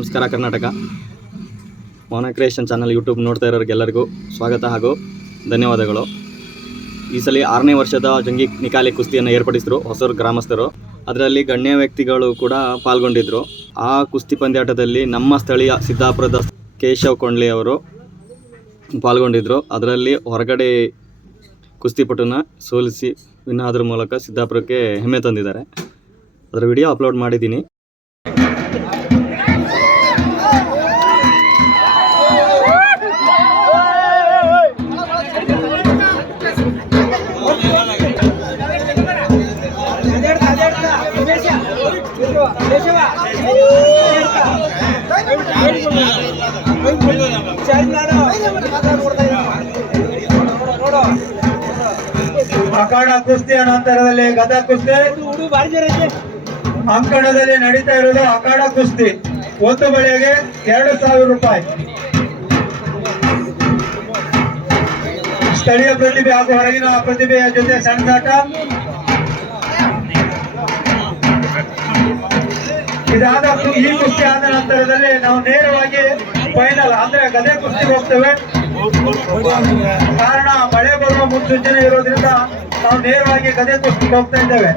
ನಮಸ್ಕಾರ ಕರ್ನಾಟಕ. ಮೌನ creation channel YouTube ನೋಡ್ತಾ ಇರೋರಿಗೆಲ್ಲರಿಗೂ ಸ್ವಾಗತ ಹಾಗೂ ಧನ್ಯವಾದಗಳು. ಈ ಸಲ ಆರನೇ ವರ್ಷದ ಜಂಗಿ ನಿಕಾಲಿ ಕುಸ್ತಿಯನ್ನು ಏರ್ಪಡಿಸಿದ್ರು ಹೊಸೂರು ಗ್ರಾಮಸ್ಥರು. ಅದರಲ್ಲಿ ಗಣ್ಯ ವ್ಯಕ್ತಿಗಳು ಕೂಡ ಪಾಲ್ಗೊಂಡಿದ್ದರು ಆ ಕುಸ್ತಿ ಪಂದ್ಯಾಟದಲ್ಲಿ ನಮ್ಮ ಸ್ಥಳೀಯ ಸಿದ್ದಾಪುರದ ಕೇಶವ್ ಕೊಂಡ್ಲಿ ಅವರು ಪಾಲ್ಗೊಂಡಿದ್ದರು ಅದರಲ್ಲಿ ಹೊರಗಡೆ ಕುಸ್ತಿಪಟುನ ಸೋಲಿಸಿ ವಿನ್ ಆದ್ರ ಮೂಲಕ ಸಿದ್ದಾಪುರಕ್ಕೆ ಹೆಮ್ಮೆ ತಂದಿದ್ದಾರೆ. ಅದರ ವಿಡಿಯೋ ಅಪ್ಲೋಡ್ ಮಾಡಿದ್ದೀನಿ. ಅಖಾಡ ಕುಸ್ತಿ ನಂತರದಲ್ಲಿ ಗದ ಕುಸ್ತಿ. ಅಂಕಣದಲ್ಲಿ ನಡೀತಾ ಇರೋದು ಅಖಾಡ ಕುಸ್ತಿ. ಒಂದು ಬಳಿಗೆ ಎರಡು ಸಾವಿರ ರೂಪಾಯಿ. ಸ್ಥಳೀಯ ಪ್ರತಿಭೆ ಹಾಗೂ ಹೊರಗಿನ ಪ್ರತಿಭೆಯ ಜೊತೆ ಸಣ್ಣದಾಟ ಇದಾದ ಈ ಕುಸ್ತಿ ಆದ ನಂತರದಲ್ಲಿ ನಾವು ನೇರವಾಗಿ ಫೈನಲ್ ಅಂದ್ರೆ ಗದೆ ಕುಸ್ತಿ ಹೋಗ್ತೇವೆ. ಕಾರಣ ಮಳೆ ಬರುವ ಮುನ್ಸೂಚನೆ ಇರೋದ್ರಿಂದ ನಾವು ನೇರವಾಗಿ ಗದೆ ಕುಸ್ತಿಗೆ ಹೋಗ್ತಾ ಇದ್ದೇವೆ.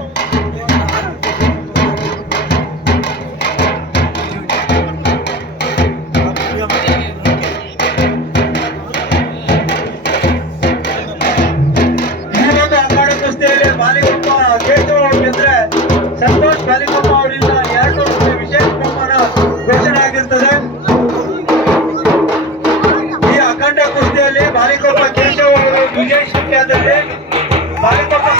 ಈ ಒಂದು ಕುಸ್ತಿಯಲ್ಲಿ ಸಂತೋಷ್ ಬಾಲಿಗೊಪ್ಪ ಅವರಿಂದ তাদেরকে বাড়ির কথা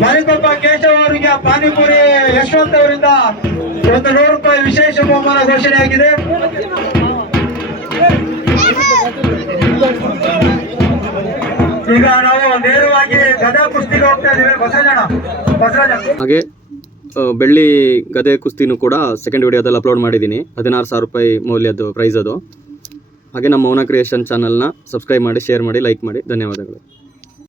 ಬಾಲಿಗೊಪ್ಪ ಕೇಶವ ಅವರಿಗೆ ಪಾನಿಪುರಿ ಯಶವಂತ ಅವರಿಂದ ಒಂದು ನೂರು ರೂಪಾಯಿ ವಿಶೇಷ ಬಹುಮಾನ ಘೋಷಣೆ ಆಗಿದೆ ಈಗ ನಾವು ನೇರವಾಗಿ ಗದಾ ಕುಸ್ತಿಗೆ ಹೋಗ್ತಾ ಇದ್ದೀವಿ ಬಸವಣ್ಣ ಬಸವರಾಜ ಹಾಗೆ ಬೆಳ್ಳಿ ಗದೆ ಕುಸ್ತಿನೂ ಕೂಡ ಸೆಕೆಂಡ್ ವಿಡಿಯೋದಲ್ಲಿ ಅಪ್ಲೋಡ್ ಮಾಡಿದ್ದೀನಿ. ಹದಿನಾರು ಸಾವಿರ ರೂಪಾಯಿ ಮೌಲ್ಯದ್ದು ಪ್ರೈಸ್ ಅದು. ಹಾಗೆ ನಮ್ಮ ಮೌನ ಕ್ರಿಯೇಷನ್ ಚಾನಲ್ನ ಸಬ್ಸ್ಕ್ರೈಬ್ ಮಾಡಿ ಶೇರ್ ಮಾಡಿ ಲೈಕ್ ಮಾಡಿ. ಧನ್ಯವಾದಗಳು.